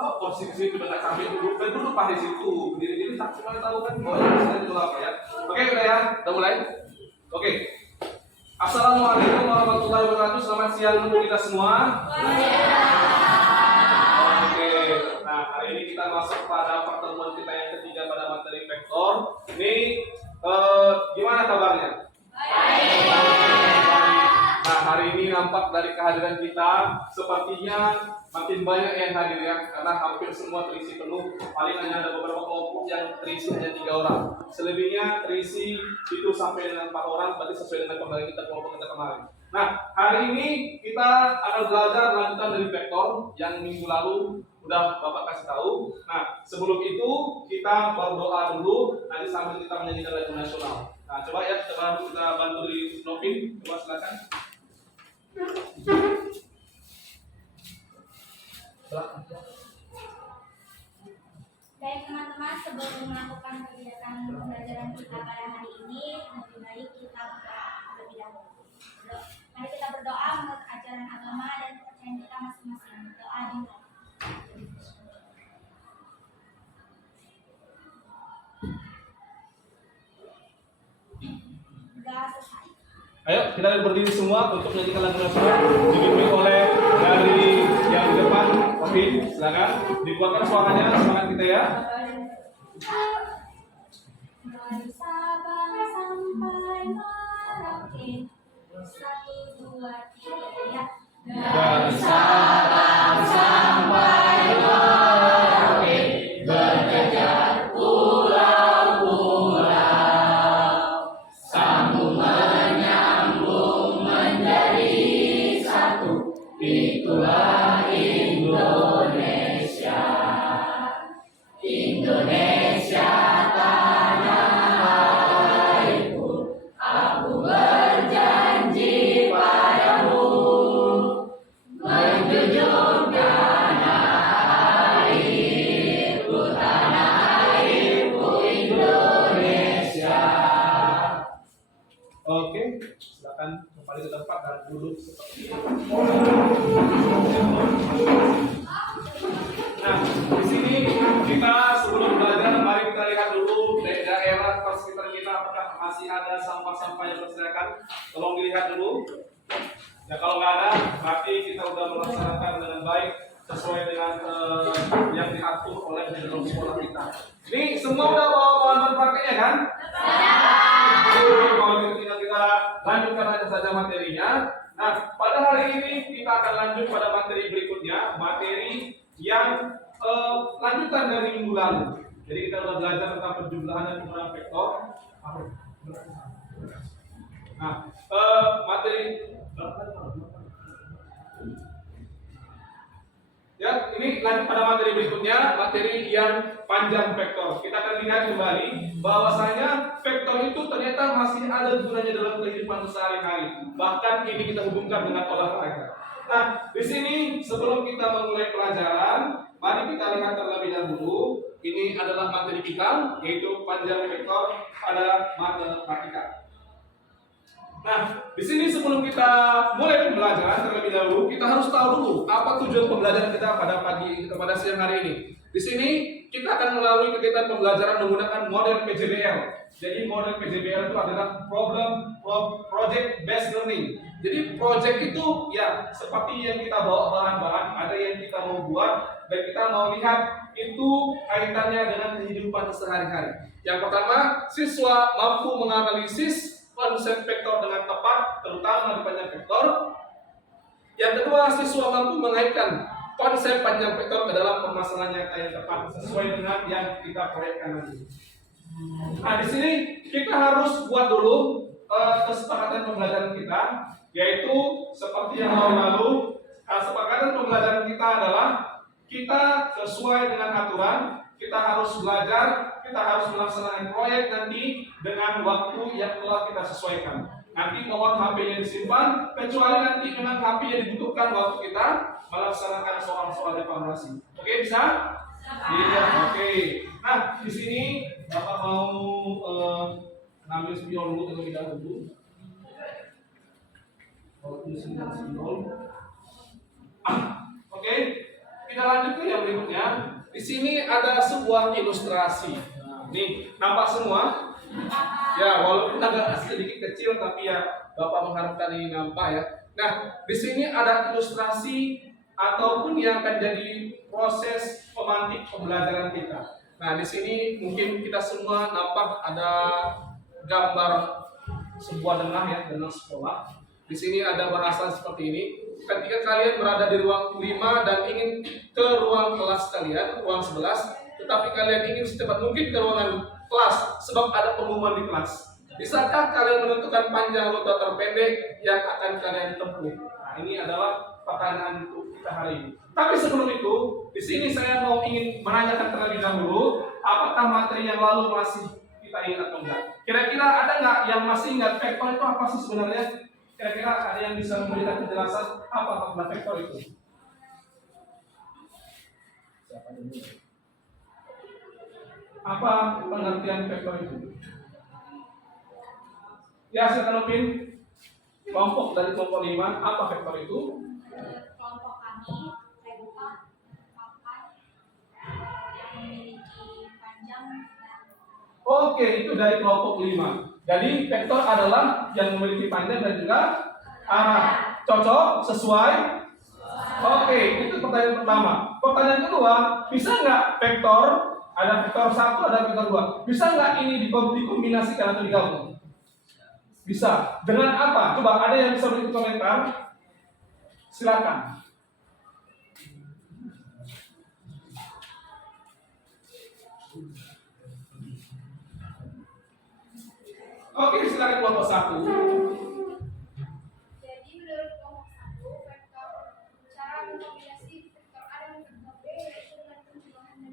Oh, posisi sudah nggak sampai duduk Pak di situ. Berdiri tak cuma tahu kan bahwa itu apa ya. Oke, udah ya, kita mulai. Oke. Assalamualaikum warahmatullahi wabarakatuh. Selamat siang untuk kita semua. Oke. Nah, hari ini kita masuk pada pertemuan kita yang ketiga pada materi vektor. Ini gimana kabarnya? Nah, hari ini nampak dari kehadiran kita sepertinya makin banyak yang hadir ya, karena hampir semua terisi penuh. Paling hanya ada beberapa kelompok yang terisi hanya 3 orang. Selebihnya terisi itu sampai dengan 4 orang, berarti sesuai dengan pembagian kita kelompok kita kemarin. Nah, hari ini kita akan belajar lanjutan dari vektor yang minggu lalu udah Bapak kasih tahu. Nah, sebelum itu kita berdoa dulu, nanti sambil kita menyanyikan lagu nasional. Nah, coba ya kita bantu di Novin, coba silakan. Baik teman-teman, sebelum melakukan kegiatan pembelajaran kita pada hari ini, lebih baik kita berdoa terlebih dahulu. Mari kita berdoa menurut ajaran agama dan kepercayaan kita masing-masing. Doa dimulai. Sudah selesai. Ayo kita berdiri semua untuk menyanyikan lagu nasional dipimpin oleh dari yang di depan. Oke, silakan dikuatkan suaranya, semangat kita ya. Dari Sabang sampai Merauke, 1, 2, 3 ya. Dari Sabang sampai Merauke, berjejer pulau-pulau, sambung menyambung menjadi satu, itulah Indonesia. Indonesia tanah airku, aku berjanji padamu, menjunjung tanah airku Indonesia. Oke, silakan kembali ke tempat dan duduk seperti ini. Nah, di sini kita sebelum belajar, mari kita lihat dulu daerah sekitar kita apakah masih ada sampah-sampah yang berserakan. Tolong dilihat dulu. Ya kalau nggak ada, berarti kita sudah melaksanakan dengan baik sesuai dengan yang diatur oleh dalam sekolah kita. Ini semua udah bawa bahan prakteknya kan? Kalau kita lanjutkan aja saja materinya. Nah, pada hari ini kita akan lanjut pada materi berikutnya, materi yang lanjutan dari minggu lalu. Jadi kita sudah belajar tentang perjumlahan dan penggunaan vektor. Nah, materi ya, ini lanjut pada materi berikutnya, materi yang panjang vektor. Kita akan lihat kembali bahwasanya vektor itu ternyata masih ada gunanya dalam kehidupan sehari-hari. Bahkan ini kita hubungkan dengan olahraga. Nah, di sini sebelum kita memulai pelajaran, mari kita lihat terlebih dahulu. Ini adalah materi kita, yaitu panjang vektor pada matematika. Nah, di sini sebelum kita mulai pembelajaran terlebih dahulu, kita harus tahu dulu apa tujuan pembelajaran kita pada siang hari ini. Di sini kita akan melalui kegiatan pembelajaran menggunakan model PJBL. Jadi model PJBL itu adalah project based learning. Jadi project itu ya seperti yang kita bawa bahan-bahan, ada yang kita mau buat dan kita mau lihat itu kaitannya dengan kehidupan sehari-hari. Yang pertama, siswa mampu menganalisis konsep vektor dengan tepat, terutama di panjang vektor. Yang kedua, siswa mampu mengaitkan konsep panjang vektor ke dalam permasalahan nyata yang tepat sesuai dengan yang kita proyekkan nanti. Nah, di sini kita harus buat dulu kesepakatan pembelajaran kita, yaitu seperti yang lalu. Kesepakatan pembelajaran kita adalah kita sesuai dengan aturan, kita harus belajar, kita harus melaksanakan proyek nanti dengan waktu yang telah kita sesuaikan. Nanti mohon HP-nya disimpan, kecuali nanti memang HP-nya dibutuhkan waktu kita melaksanakan soal-soal evaluasi. Oke, bisa? Iya, oke. Nah, di sini Bapak mau ngambil spiol dulu terlebih dahulu. Kalau di sini spiol. sini ada sebuah ilustrasi. Nih, nampak semua? Ya, walaupun agak sedikit kecil tapi ya Bapak mengharapkan ini nampak ya. Nah, di sini ada ilustrasi ataupun yang akan jadi proses pemantik pembelajaran kita. Nah, di sini mungkin kita semua nampak ada gambar sebuah denah ya, denah sekolah. Di sini ada bahasa seperti ini. Ketika kalian berada di ruang 5 dan ingin ke ruang kelas kalian, ruang 11, tetapi kalian ingin secepat mungkin ke ruangan kelas sebab ada pengumuman di kelas. Bisakah kalian menentukan panjang rute terpendek yang akan kalian tempuh? Nah, ini adalah pertanyaan untuk kita hari ini. Tapi sebelum itu, di sini saya ingin menanyakan terlebih dahulu, apakah materi yang lalu masih kita ingat atau enggak? Kira-kira ada nggak yang masih ingat vektor itu apa sih sebenarnya? Kira-kira ada yang bisa memberikan penjelasan apa makna vektor itu? Apa pengertian vektor itu? Ya, silakan Upin. Kelompok dari kelompok 5, apa vektor itu? Kelompok kami vektor papan yang memiliki panjang dan Oke, itu dari kelompok 5. Jadi vektor adalah yang memiliki panjang dan juga arah. Cocok? Sesuai? Oke, itu pertanyaan pertama. Pertanyaan kedua, bisa nggak vektor, ada vektor 1, ada vektor 2, bisa nggak ini dikombinasikan atau digabung? Bisa. Dengan apa? Coba ada yang bisa beri komentar? Silakan. Oke, silakan kelompok 1. Jadi menurut kelompok 1, vektor cara mengkombinasi vektor A dan vektor B yaitu dengan penjumlahan dan pengurangan.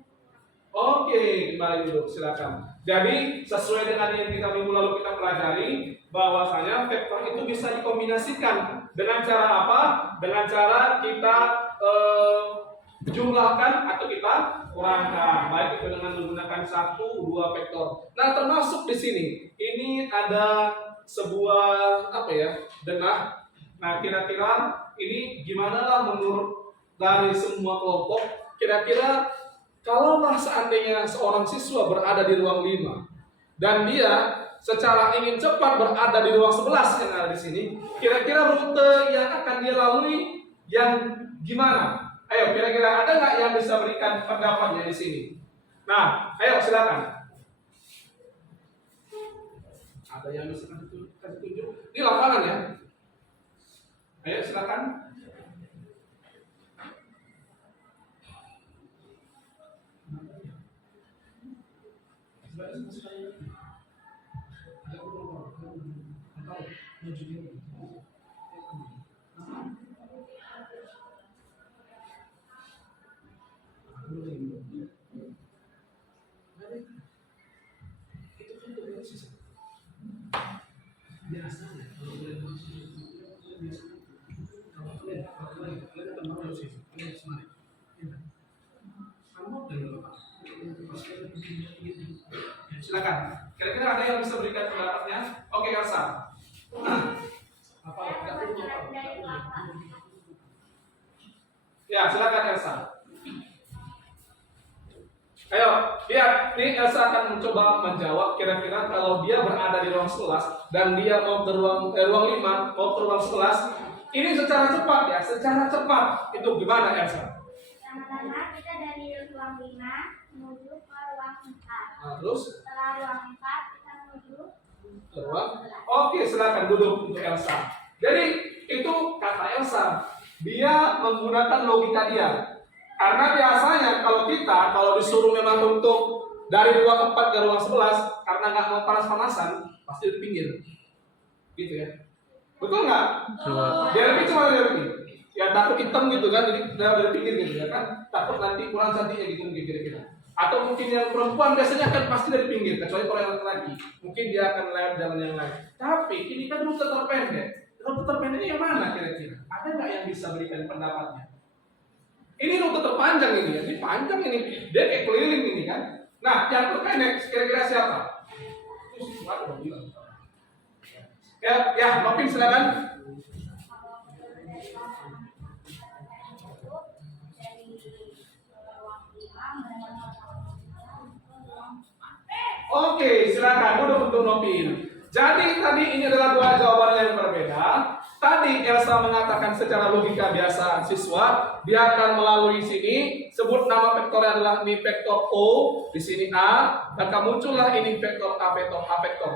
Oke, kembali dulu, silakan. Jadi sesuai dengan yang kita minggu lalu kita pelajari, bahwasanya vektor itu bisa dikombinasikan dengan cara apa? Dengan cara kita jumlahkan atau kita kurangkan, baik itu dengan menggunakan 1, 2 vektor. Nah, termasuk di sini, ini ada sebuah apa ya, denah. Nah, kira-kira ini gimana lah menurut dari semua kelompok? Kira-kira kalaulah seandainya seorang siswa berada di ruang 5 dan dia secara ingin cepat berada di ruang 11 yang ada di sini, kira-kira rute yang akan dia lalui yang gimana? Ayo, kira-kira ada nggak yang bisa berikan pendapatnya di sini? Nah, ayo silakan. Ada yang bisa kasih tunjuk? Ini lapangan ya. Ayo silakan. Silakan. Kira-kira ada yang bisa berikan pendapatnya? Oke, Elsa. Apa? Ya, silakan Elsa. Ayo, lihat. Ini Elsa akan mencoba menjawab. Kira-kira kalau dia berada di ruang 11 dan dia mau ke ruang 5, mau ke ruang 11, ini secara cepat ya, secara cepat. Itu gimana Elsa? Pertama-tama kita dari ruang 5 menuju ke ruang 4. Nah, terus? Setelah ruang 4 kita menuju Ke ruang? Oke, silakan duduk untuk Elsa. Jadi itu kata Elsa. Dia menggunakan logika dia. Karena biasanya kalau disuruh memang untuk dari ruang 4 ke ruang 11, karena nggak mau panas-panasan, pasti di pinggir. Gitu ya. Betul nggak? Derby cuma derby. Ya takut hitam gitu kan, jadi dari pinggir gitu ya kan. Takut nanti kurang cantiknya gitu mungkin kira-kira. Atau mungkin yang perempuan biasanya kan pasti dari pinggir, kecuali kalau yang laki-laki. Mungkin dia akan lewat jalan yang lain. Tapi ini kan rute terpendek. Rute terpendeknya yang mana kira-kira? Ada nggak yang bisa berikan pendapatnya? Ini rute terpanjang ini ya, ini panjang ini. Dia kayak keliling ini kan. Nah, yang terpendek kira-kira siapa? Ya, Nopin silakan. dari ruang 5 menuju Silakan udah untuk nopin. Jadi tadi ini adalah dua jawaban yang berbeda. Tadi Elsa mengatakan secara logika biasa siswa, dia akan melalui sini sebut nama vektornya adalah ini vektor O, di sini A, maka muncullah ini vektor A vektor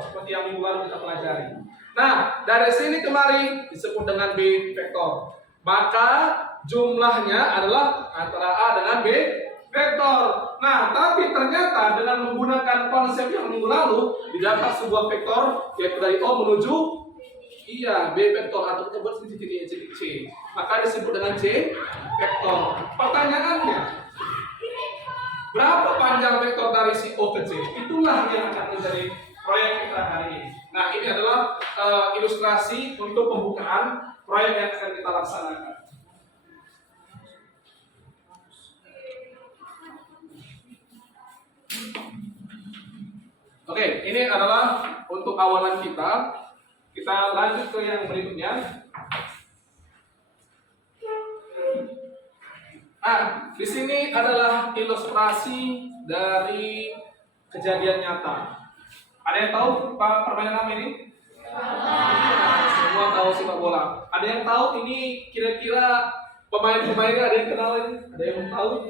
seperti yang minggu lalu kita pelajari. Nah, dari sini kemari disebut dengan B vektor. Maka jumlahnya adalah antara A dengan B vektor. Nah, tapi ternyata dengan menggunakan konsep yang minggu lalu didapat sebuah vektor yaitu dari O menuju B vektor atau kita buat titik C. Maka disebut dengan C vektor. Pertanyaannya, berapa panjang vektor dari si O ke C? Itulah yang akan menjadi proyek kita hari ini. Nah, ini adalah ilustrasi untuk pembukaan proyek yang akan kita laksanakan. Oke, ini adalah untuk awalan kita. Kita lanjut ke yang berikutnya. Di sini adalah ilustrasi dari kejadian nyata. Ada yang tahu permainan apa ini? Semua tahu sepak bola. Ada yang tahu ini kira-kira pemain-pemainnya ada yang kenal ini? Ada yang tahu?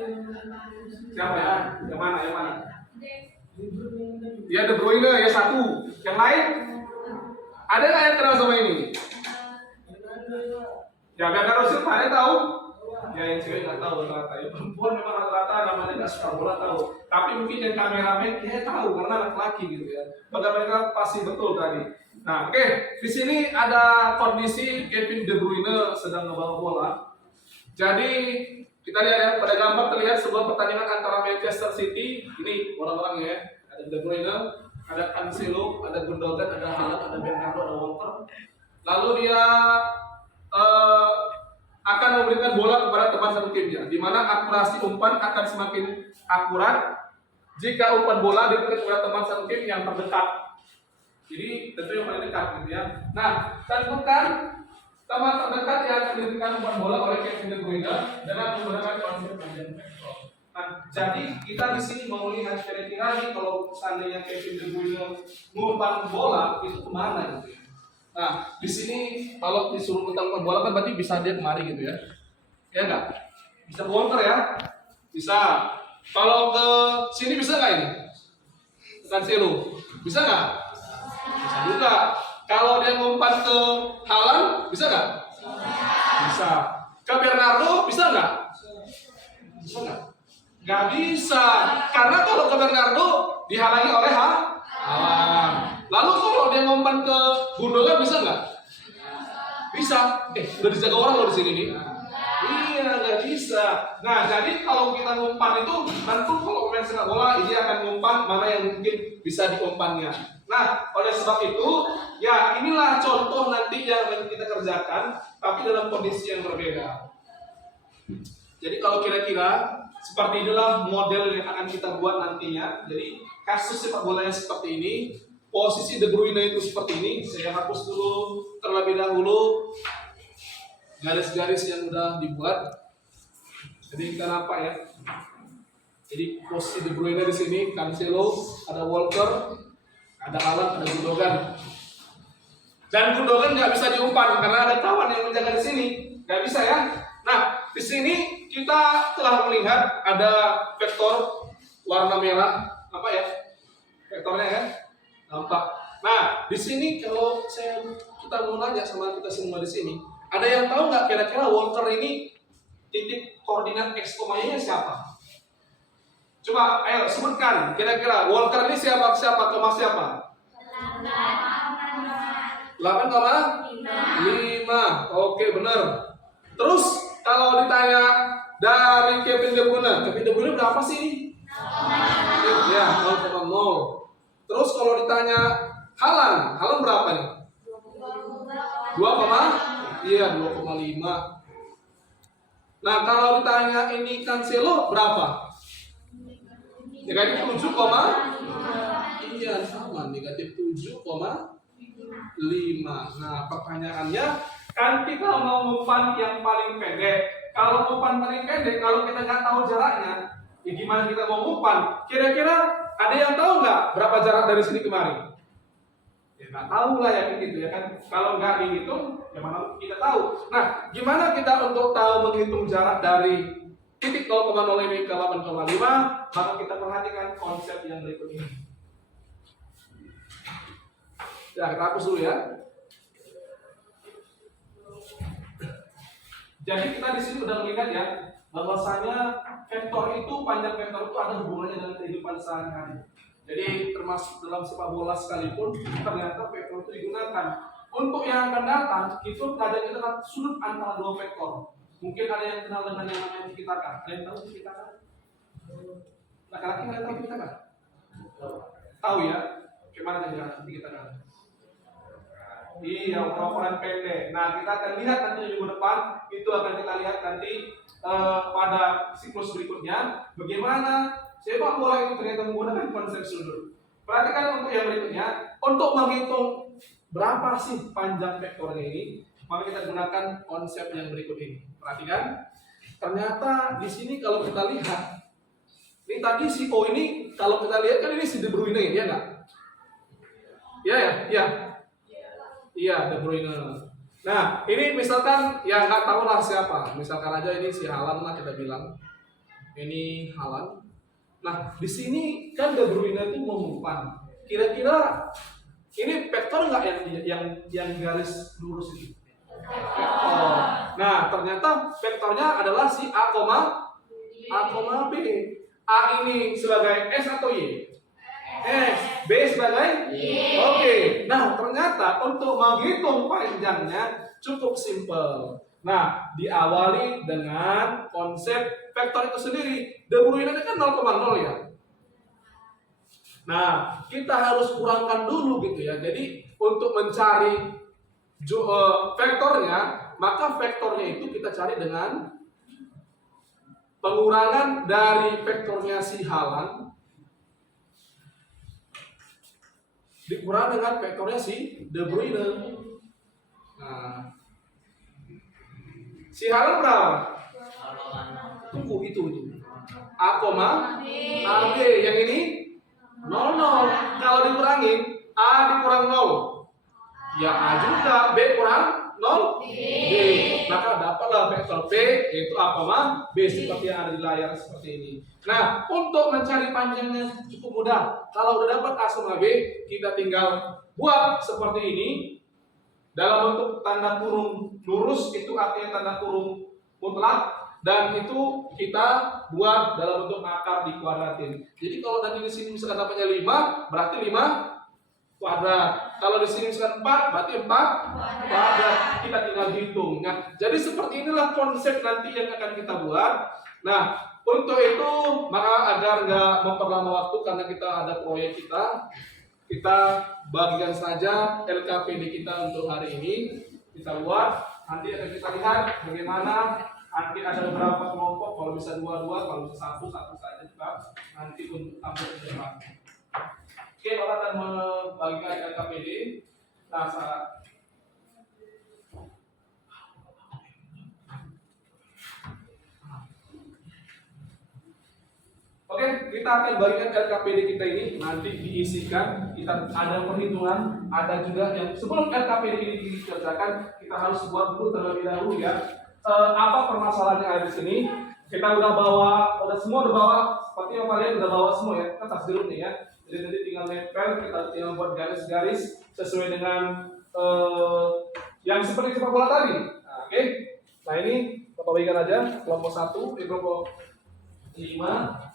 Siapa ya? Yang mana? Ya De Bruyne ya satu. Yang lain? Ada nggak yang kenal sama ini? Ya Bernardo Silva, ada yang tahu? Ya yang cewek nggak tahu rata-rata. Ya perempuan memang rata-rata namanya nggak suka bola tahu. Tapi mungkin yang kameramen dia tahu karena laki-laki gitu ya. Maka mereka pasti betul tadi. Nah, oke. Di sini ada kondisi Kevin De Bruyne sedang ngebawa bola. Jadi kita lihat ya, pada gambar terlihat sebuah pertandingan antara Manchester City. Ini orang-orangnya ya. Ada De Bruyne, ada Cancelo, ada Gundogan, ada Haaland, ada Bernardo, ada Walker. Lalu dia akan memberikan bola kepada teman satu timnya, di mana akurasi umpan akan semakin akurat jika umpan bola diberikan kepada teman satu tim yang terdekat. Jadi tentu yang paling dekat gitu ya. Nah, tentukan teman terdekat yang akan diberikan umpan bola oleh Kevin De Bruyne dengan menggunakan konsep panjang vektor. Nah, jadi kita di sini mau lihat kira-kira nih kalau seandainya Kevin De Bruyne mengumpan bola itu kemana gitu ya. Nah, di sini kalau disuruh tentang umpan bola kan berarti bisa dia kemari gitu ya. Ya enggak? Bisa Walker ya? Bisa. Kalau ke sini bisa nggak ini? Cancelo. Bisa nggak? Bisa juga. Kalau dia ngumpan ke Haaland, bisa nggak? Bisa. Ke Bernardo bisa nggak? Bisa nggak? Nggak bisa. Karena kalau ke Bernardo dihalangi oleh Haaland. Lalu kalau dia ngumpan ke Gundogan bisa nggak? Bisa. Udah dijaga orang loh di sini nih. Iya, nggak bisa. Nah, jadi kalau kita ngumpan itu, tentu kalau main sepak bola, ini akan ngumpan mana yang mungkin bisa diumpannya. Nah, oleh sebab itu, ya inilah contoh nanti yang kita kerjakan, tapi dalam kondisi yang berbeda. Jadi kalau kira-kira seperti inilah model yang akan kita buat nantinya. Jadi kasus sepak bola yang seperti ini, posisi De Bruyne itu seperti ini. Saya hapus dulu terlebih dahulu garis-garis yang udah dibuat. Jadi kita nampak ya. Jadi posisi De Bruyne di sini, Cancelo, ada Walker, ada Haaland, ada Gundogan. Dan Gundogan nggak bisa diumpan karena ada kawan yang menjaga di sini. Nggak bisa ya. Nah, di sini kita telah melihat ada vektor warna merah, apa ya? Vektornya kan? Nampak. Nah, di sini kalau kita mau nanya sama kita semua di sini, ada yang tahu nggak kira-kira Walker ini titik koordinat x, y-nya siapa? Coba, ayo sebutkan. Kira-kira Walker ini siapa, koma siapa? 8,5. Oke, benar. Terus kalau ditanya dari Kevin De Bruyne berapa sih ini? Ya, 0,0. Terus kalau ditanya Haaland berapa nih? 2,5. Nah, kalau ditanya ini Cancelo berapa? Negatif 7, iya sama, negatif 7,5. Nah, pertanyaannya kan kita mau ngumpan yang paling pendek. Kalau ngumpan paling pendek, kalau kita nggak tahu jaraknya, ya gimana kita mau ngumpan? Kira-kira ada yang tahu nggak berapa jarak dari sini kemari? Ya nggak tahu lah ya gitu ya kan. Kalau nggak dihitung, ya mana kita tahu. Nah, gimana kita untuk tahu menghitung jarak dari titik 0,0 ini ke 8,5? Maka kita perhatikan konsep yang berikut ini. Ya, kita hapus dulu ya. Jadi kita di sini udah melihat ya bahwasanya vektor itu, panjang vektor itu ada hubungannya dengan kehidupan sehari-hari. Jadi termasuk dalam sepak bola sekalipun ternyata vektor itu digunakan. Untuk yang akan datang itu kadang kita lihat sudut antara dua vektor. Mungkin ada yang kenal dengan yang namanya tiki-taka. Ada yang tahu tiki-taka? Laki-laki ada yang tahu tiki-taka? Tahu ya? Gimana cara tiki-taka? Iya, ukuran pendek. Nah, kita akan lihat nanti di minggu depan. Itu akan kita lihat nanti pada siklus berikutnya bagaimana sepak bola itu ternyata menggunakan konsep sudut. Perhatikan untuk yang berikutnya, untuk menghitung berapa sih panjang vektornya ini, maka kita gunakan konsep yang berikut ini. Perhatikan, ternyata di sini kalau kita lihat, ini tadi si O ini kalau kita lihat kan ini si De Bruyne, ya nggak? Iya ya, iya. Iya, De Bruyne. Nah, ini misalkan ya nggak tahu lah siapa. Misalkan aja ini si Haaland lah kita bilang. Ini Haaland. Nah, di sini kan De Bruyne itu mengumpan. Kira-kira ini vektor nggak yang garis lurus ini? Vektor. Nah, ternyata vektornya adalah si A, B. A ini sebagai S atau Y? S. B sebagai Y. Oke. Nah, ternyata untuk menghitung panjangnya cukup simpel. Nah, diawali dengan konsep vektor itu sendiri. De Bruyne kan 0,0 ya. Nah, kita harus kurangkan dulu gitu ya. Jadi untuk mencari vektornya, maka vektornya itu kita cari dengan pengurangan dari vektornya si Haaland dikurang dengan vektornya si De Bruyne. Nah, si Haaland berapa? Tunggu itu. A, B. Yang ini 0. Kalau dikurangin, A dikurang 0. Ya A juga, B kurang 0. B. Maka dapatlah vektor P yaitu A, B seperti yang ada di layar seperti ini. Nah, untuk mencari panjangnya cukup mudah. Kalau udah dapat A sama B, kita tinggal buat seperti ini. Dalam bentuk tanda kurung lurus itu artinya tanda kurung mutlak, dan itu kita buat dalam bentuk akar dikuadratin. Jadi kalau tadi di sini misalkan dapatnya 5, berarti 5 kuadrat. Kalau di sini misalkan 4, berarti 4 kuadrat. Kita tinggal hitung. Nah, jadi seperti inilah konsep nanti yang akan kita buat. Nah, untuk itu maka agar nggak memperlama waktu karena kita ada proyek kita bagikan saja LKPD kita untuk hari ini. Kita buat, nanti akan kita lihat bagaimana. Nanti ada beberapa kelompok, kalau bisa 2-2, kalau bisa 1 saja juga nanti untuk tampil ke depan. Oke, Bapak akan membagikan LKPD. Nah, oke, kita akan bagikan LKPD kita ini nanti diisikan. Kita ada perhitungan, ada juga yang sebelum LKPD ini dikerjakan, kita harus buat dulu terlebih dahulu ya. Apa permasalahan yang ada di sini? Kita udah semua udah bawa, seperti yang kalian udah bawa semua ya. Kita tas dulu nih ya. Jadi nanti tinggal nempel, kita tinggal buat garis-garis sesuai dengan yang seperti sepak bola tadi. Nah, oke. Nah ini Bapak bagikan aja kelompok 1, kelompok 5.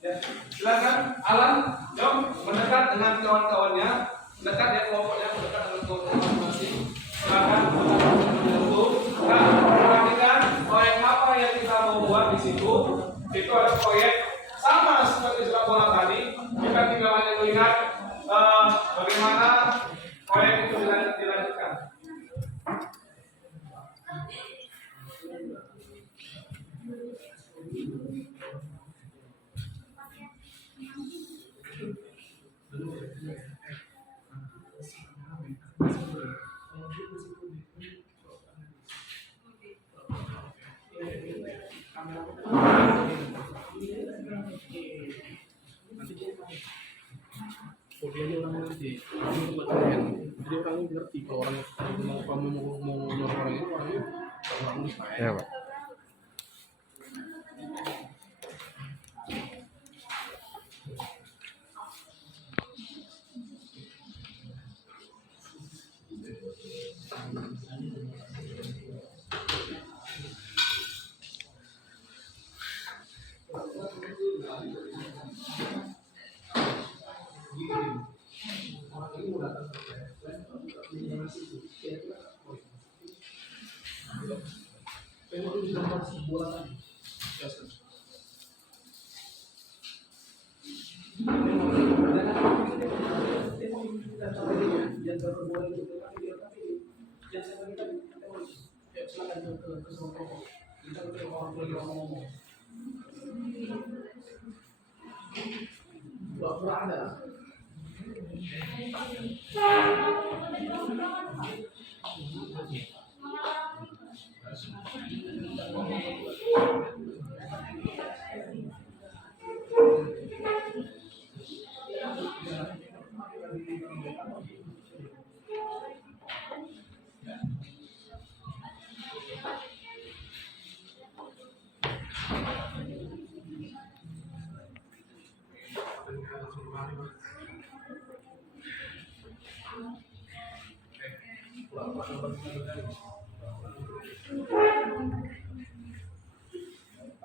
Ya, silakan Alan, Jom mendekat dengan kawan-kawannya, mendekat ya kelompoknya, mendekat dengan kawan-kawan masing-masing. Silakan untuk perhatikan proyek apa yang kita mau buat di situ. Itu ada proyek sama seperti sepak bola tadi. Kita tinggal hanya melihat bagaimana proyek itu dilanjutkan. Oh, dia ini orang ngerti. Kamu tempat kalian. Jadi orang ini ngerti kalau orang mau kamu mau nyuruh orang itu orangnya orang Muslim. Ya, Pak.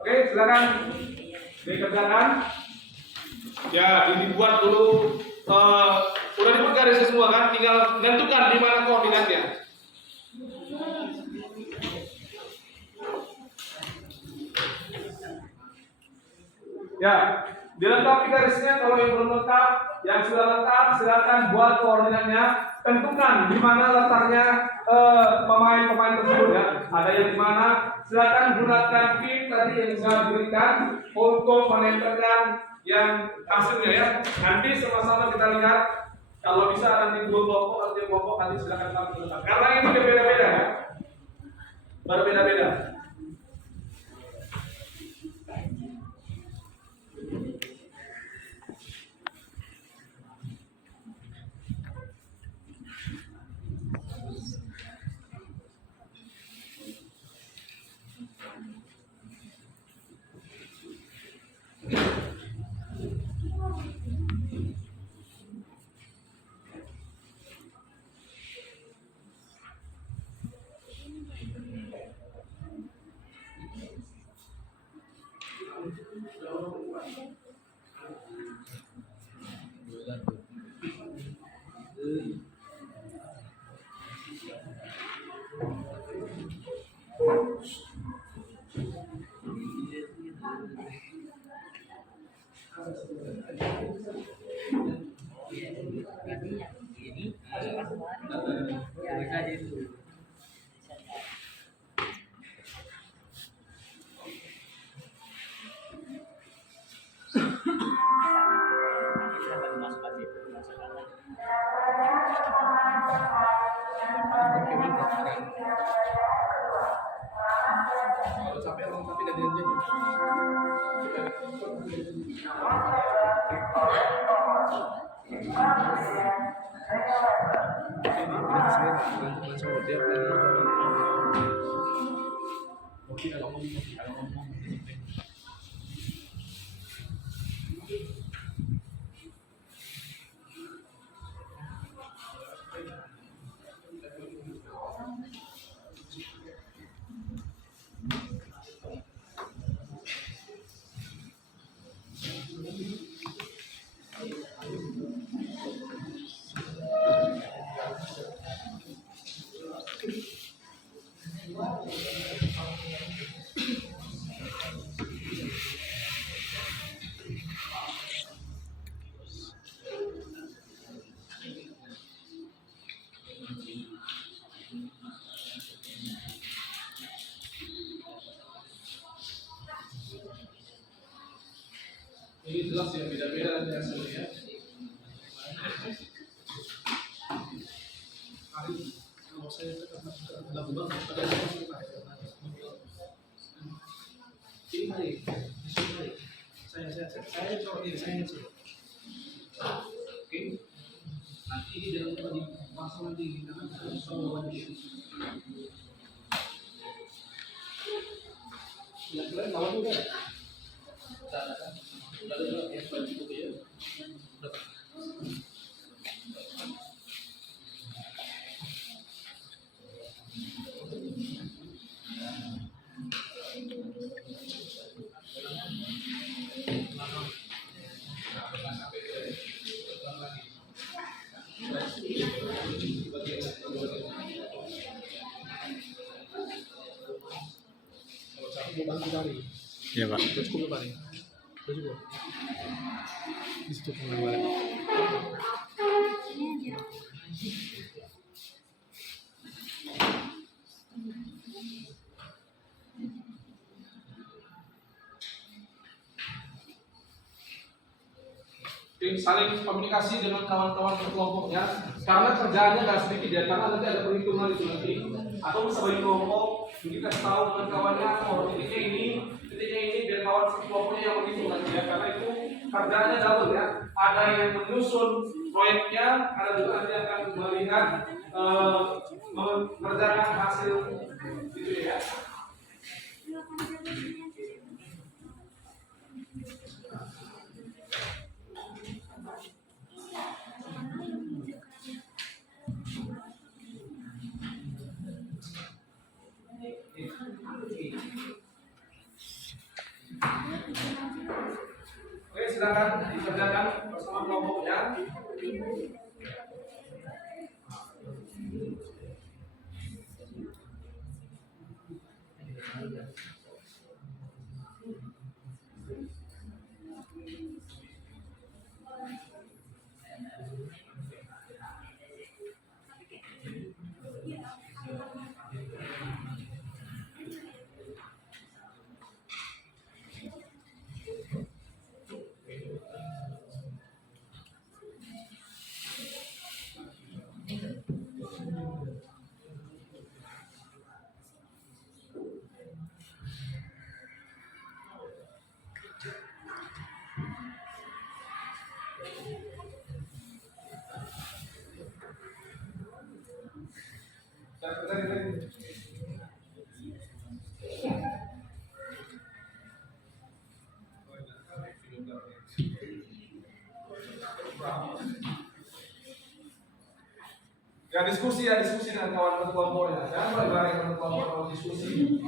Oke, silakan dikerjakan. Ya, dibuat dulu. Udah dibuat garisnya semua kan? Tinggal tentukan di mana koordinatnya. Ya, dilengkapi garisnya. Kalau yang belum lengkap, yang sudah lengkap silakan buat koordinatnya. Tentukan di mana letaknya pemain-pemain tersebut ya. Ada yang di mana? Silakan gunakan pin tadi yang saya berikan untuk menempelkan yang hasilnya ya. Nanti sama-sama kita lihat. Kalau bisa nanti dua kelompok atau tiga kelompok nanti silakan kami gunakan. Karena ini berbeda-beda ya. Berbeda-beda. Kalau sampai lengkap tidak dilanjut. Ini jelas ya, beda-beda nanti hasilnya. Oke. Nanti di dalam tadi langsung nanti jangan semua wajib. Yang lain lawan juga. Udah ada yang baju itu ya. Iya Pak. Cukup Pak. Cukup. Di situ pengeluaran. Saling komunikasi dengan kawan-kawan berkelompoknya karena kerjaannya nggak sedikit ya, karena nanti ada perhitungan itu nanti atau bisa bagi kelompok kita tahu dengan kawannya oh titiknya ini biar kawan sekelompoknya yang menghitung nanti ya, karena itu kerjaannya double ya, ada yang menyusun proyeknya, ada juga nanti akan melihat mengerjakan hasil gitu ya. Oke, silakan dikerjakan bersama kelompoknya. Ya diskusi dengan kawan kelompoknya. Jangan bareng dengan kelompok kalau diskusi.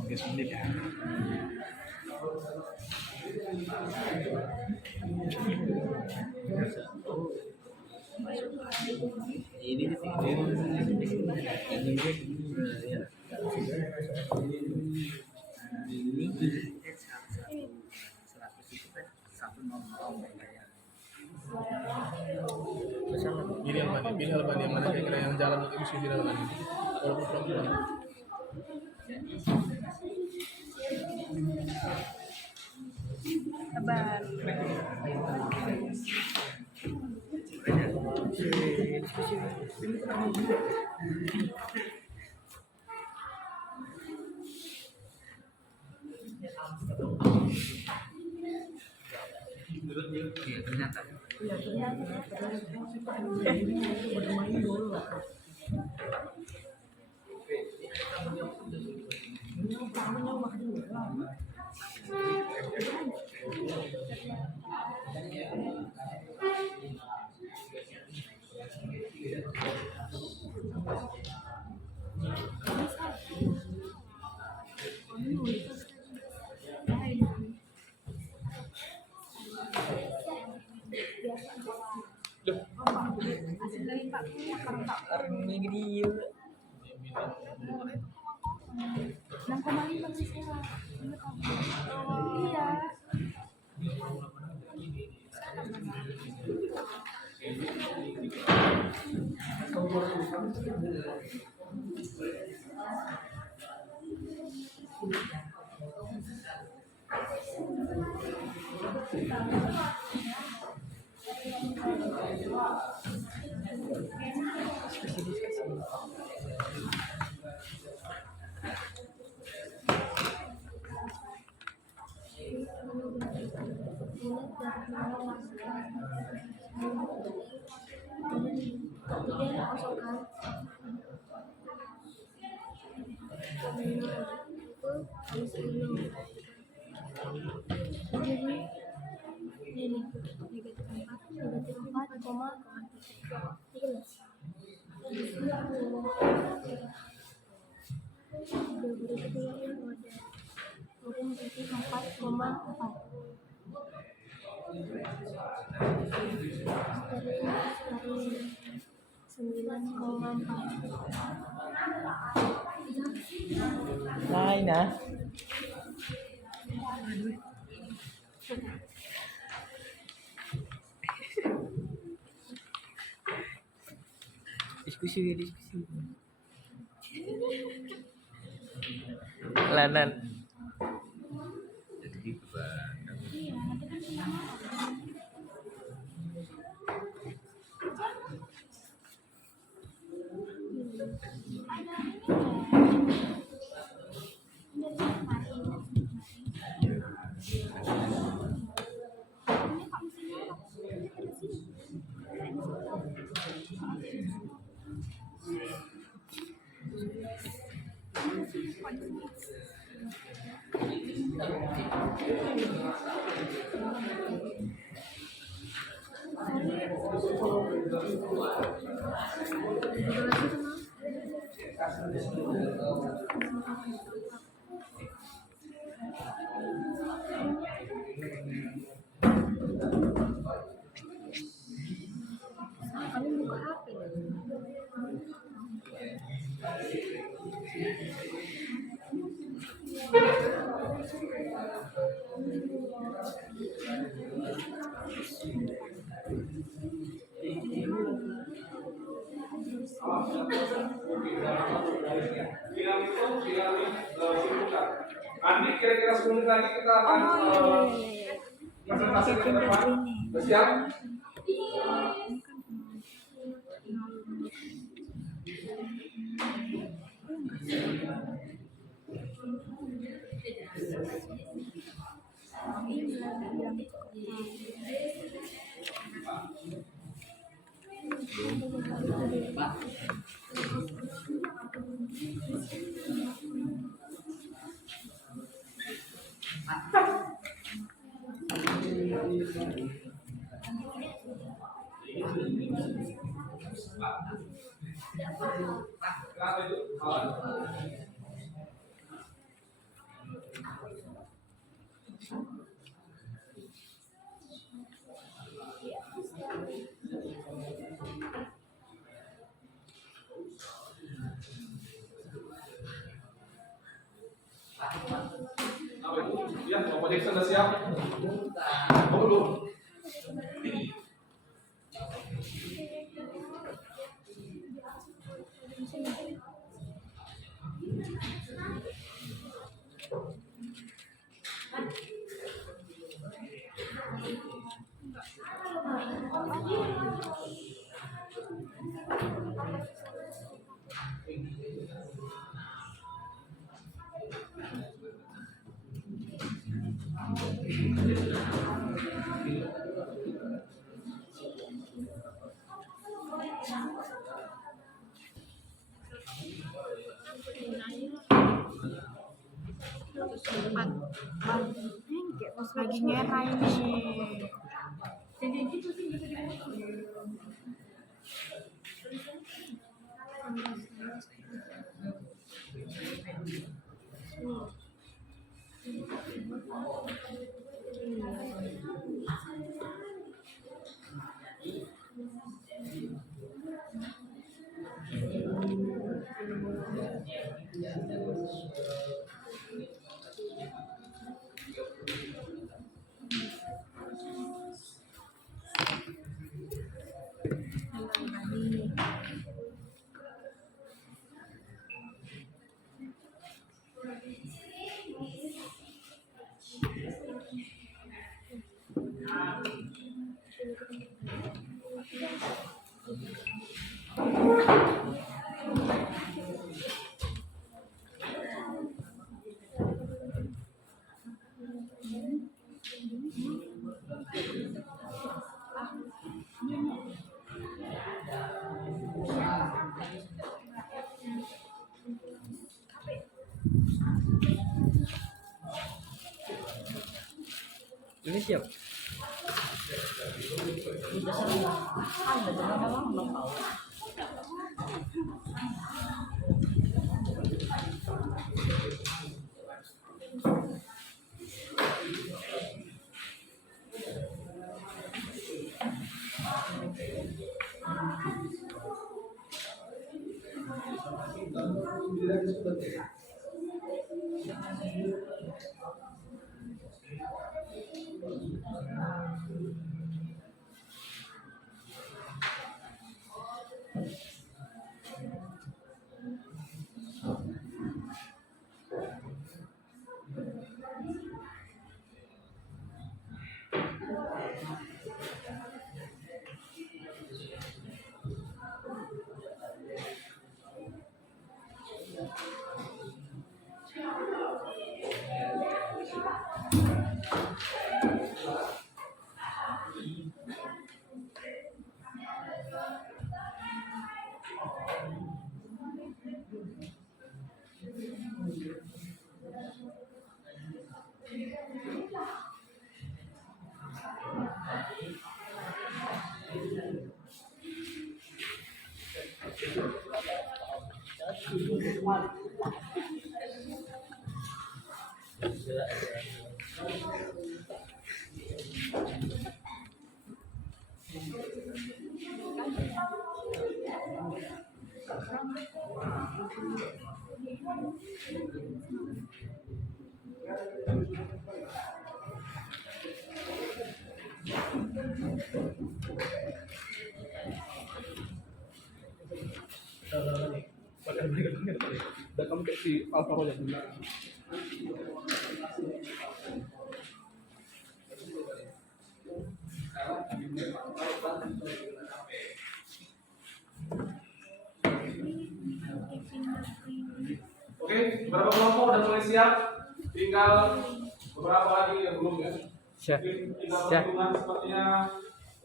Oke, sulit ya. Ini pilih Albania mana kira yang jalan untuk diskusi Albania walaupun perempuan. Sabar. Iya, ternyata. Nang kemarin masih sehat. Iya. Lain ah. Diskusi. Lanan. Andi kira-kira 10 menit lagi kita akan presentasi ke depan. Udah siap? Kenapa itu? Apa itu? Ya, Bapak Jackson sudah siap? Oh, belum. Lagi ngerai nih. Ini siap. si Alvaro ya dulu. Oke, beberapa kelompok udah mulai siap. Tinggal beberapa lagi yang belum ya. Siap. Tinggal Siap. perhitungan sepertinya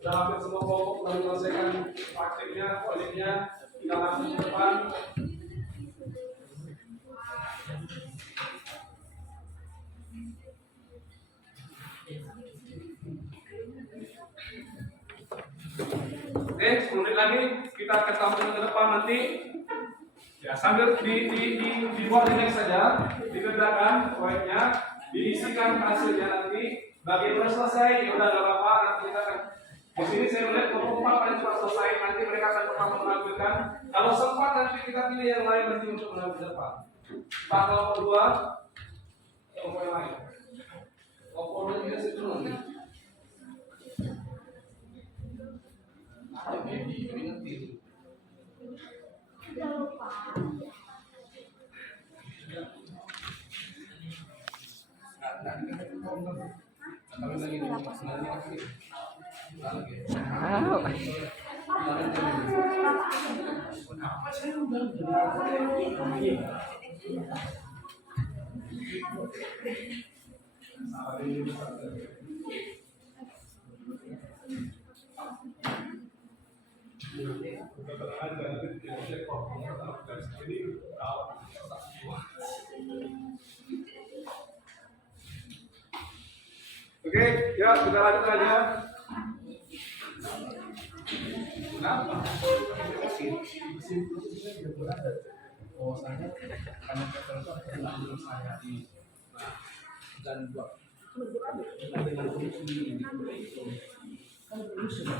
udah hampir semua kelompok sudah menyelesaikan praktiknya, proyeknya. Tinggal langsung ke depan. Oke, 10 menit lagi kita akan tampilkan ke depan nanti. Ya, sambil dibuat remake saja, dikerjakan proyeknya, diisikan hasilnya nanti. Bagaimana selesai, ya udah gak apa-apa. Nanti kita akan di sini saya melihat kelompok 4 paling cepat selesai. Nanti mereka akan pertama menampilkan. Kalau sempat nanti kita pilih yang lain nanti untuk menampilkan ke depan. Pak kelompok 2, kelompok yang lain. Kelompok 2 tidak situ nanti. Ada baby, ngerti. Oke, ya kita lanjut aja. Kenapa? Oh, saya karena petrol itu ada dalam saya di dan buat dengan kondisi itu kan perlu sudah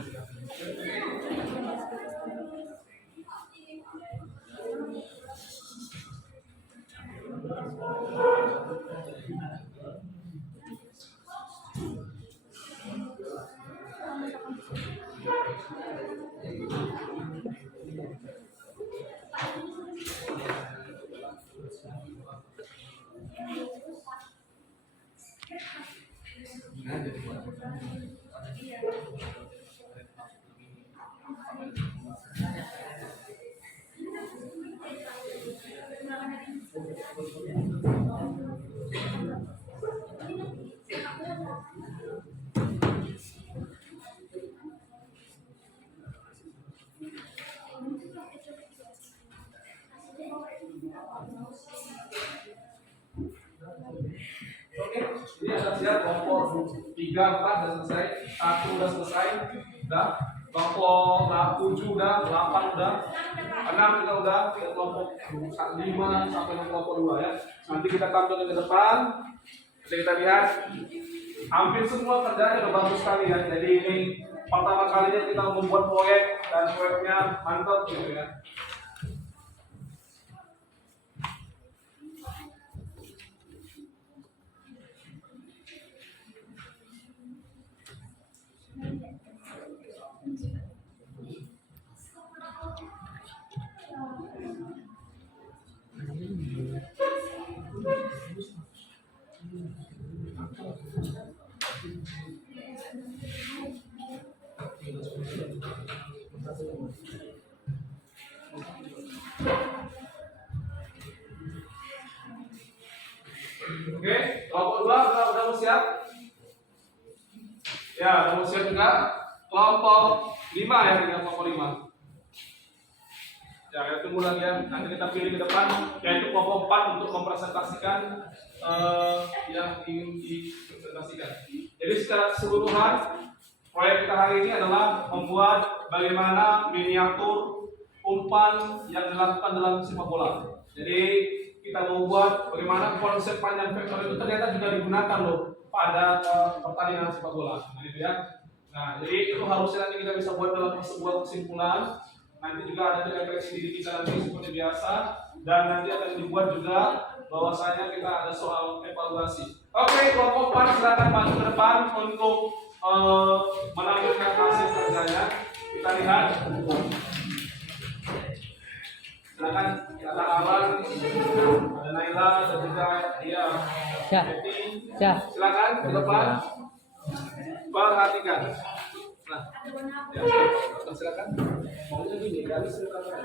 Oke, ini ada siap kelompok 3, 4 sudah selesai, 1 sudah selesai, udah. Kelompok 7 udah, 8 udah, 6 juga udah, kelompok 5 sampai ke kelompok 2 ya. Nanti kita tampilkan ke depan, nanti kita lihat. Hampir semua kerjanya udah bagus sekali ya. Jadi ini pertama kalinya kita membuat proyek dan proyeknya mantap gitu ya. Oke, kelompok 2 udah mau siap? Ya, udah mau siap juga. Kelompok 5 ya, tinggal kelompok 5. Ya, kita tunggu lagi ya. Nanti kita pilih ke depan, yaitu kelompok 4 untuk mempresentasikan yang ingin dipresentasikan. Jadi secara keseluruhan, proyek kita hari ini adalah membuat bagaimana miniatur umpan yang dilakukan dalam sepak bola. Jadi kita membuat bagaimana konsep panjang vektor itu ternyata juga digunakan loh pada pertandingan sepak bola. Nah itu ya. Nah jadi itu harusnya nanti kita bisa buat dalam sebuah kesimpulan. Nanti juga ada refleksi diri kita nanti seperti biasa, dan nanti akan dibuat juga bahwasanya kita ada soal evaluasi. Oke, kelompok 4 silakan maju ke depan untuk menampilkan hasil kerjanya. Kita lihat. Silakan kita awal ada Silakan ke depan. Perhatikan. Nah, ya, silakan. Maunya gini, dari silakan ya.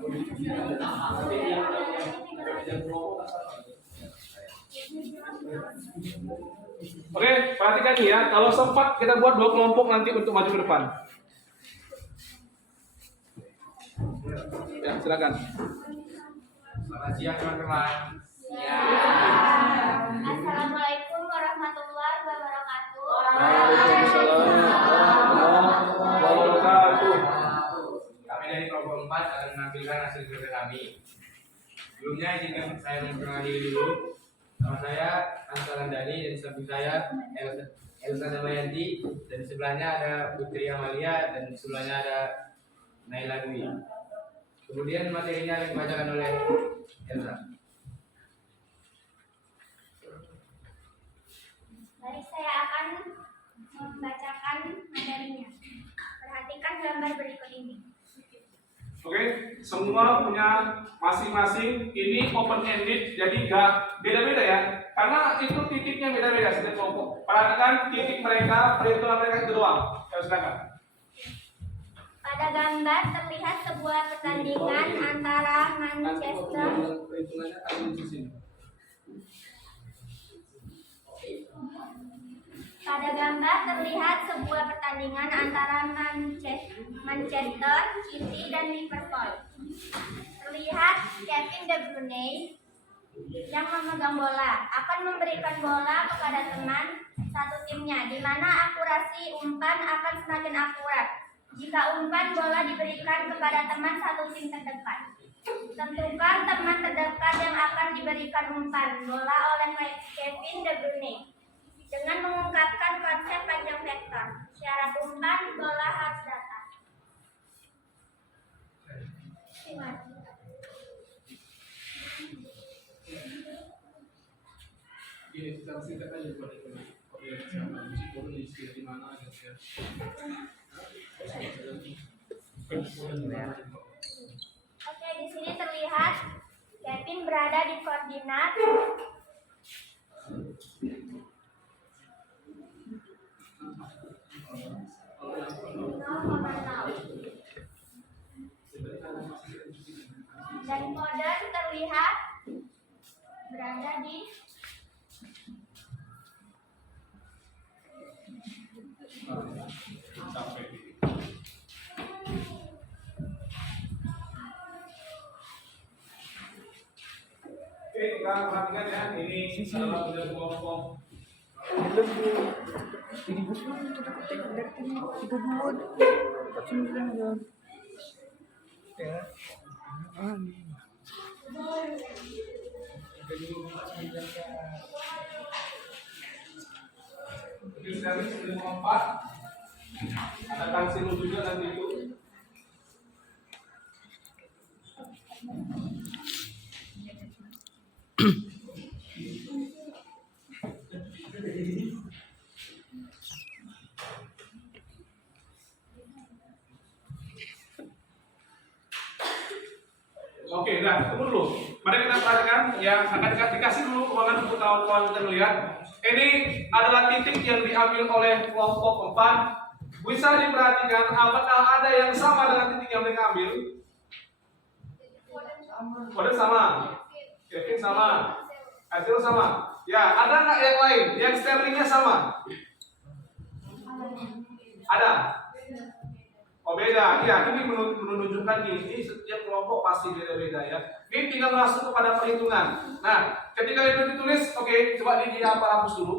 Nanti yang kelompok Oke, perhatikan nih ya. Kalau sempat kita buat 2 kelompok nanti untuk maju ke depan. Ya, silakan. Selamat siang teman-teman. Assalamualaikum warahmatullahi wabarakatuh. Waalaikumsalam warahmatullahi wabarakatuh. Kami dari kelompok 4 akan menampilkan hasil kerja kami. Sebelumnya izinkan saya memperkenalkan diri dulu. Nama saya Ansar Landani dan di samping saya Elsa Damayanti dan di sebelahnya ada Putri Amalia dan di sebelahnya ada Naila Dwi. Kemudian materinya akan dibacakan oleh Elsa. Baik, saya akan membacakan materinya. Perhatikan gambar berikut ini. Oke, semua punya masing-masing. Ini open ended, jadi nggak beda-beda ya. Karena itu titiknya beda-beda setiap kelompok. Perhatikan titik mereka, perhitungan mereka itu doang. Ya, silakan. Pada gambar terlihat sebuah pertandingan antara Manchester. Perhitungannya ada di sini. Pada gambar terlihat sebuah pertandingan antara Manchester City dan Liverpool. Terlihat Kevin De Bruyne yang memegang bola akan memberikan bola kepada teman satu timnya, di mana akurasi umpan akan semakin akurat jika umpan bola diberikan kepada teman satu tim terdekat. Tentukan teman terdekat yang akan diberikan umpan bola oleh Kevin De Bruyne dengan mengungkapkan konsep panjang vektor. Syarat umpan bola harus datang. Gini, secara singkat aja buat itu. Oke, siapa di mana gitu ya. Oke, di sini terlihat Kevin berada di koordinat 0,0. Dan Foden terlihat berada di Oke, kita perhatikan ya. Ini salah satu dari kelompok. Jadi sekarang ini 4. Ada Cancelo juga nanti itu. Oke, nah tunggu dulu. Mari kita perhatikan yang akan dikasih dulu ruangan untuk kawan-kawan kita melihat. Ini adalah titik yang diambil oleh kelompok 4. Bisa diperhatikan apakah ada yang sama dengan titik yang mereka ambil? Foden sama, Kevin sama, Cancelo sama. Ya, ada nggak yang lain? Yang Sterlingnya sama? Ada? Oh beda, ya ini menunjukkan ini setiap kelompok pasti beda-beda ya. Ini tinggal masuk kepada perhitungan. Nah, ketika itu ditulis, oke, coba hapus dulu,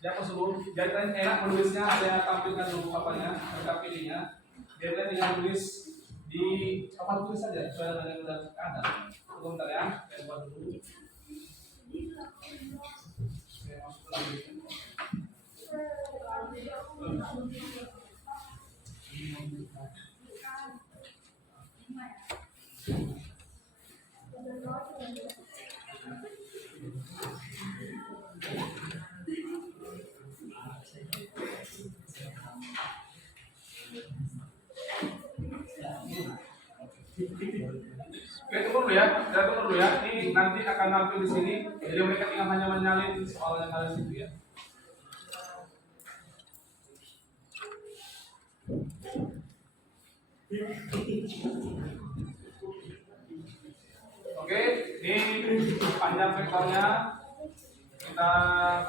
dihapus dulu. Jadi kan enak menulisnya, saya tampilkan dulu apanya, rekap ininya. Dia tinggal tulis di papan tulis saja, sesuai dengan yang sudah ada. Tunggu bentar ya, saya buat dulu. Saya masuk lagi. Oke, tunggu dulu ya, kita tunggu dulu ya. Ini nanti akan tampil di sini. Jadi mereka tinggal hanya menyalin soal yang ada di situ ya. Oke, ini panjang vektornya. Kita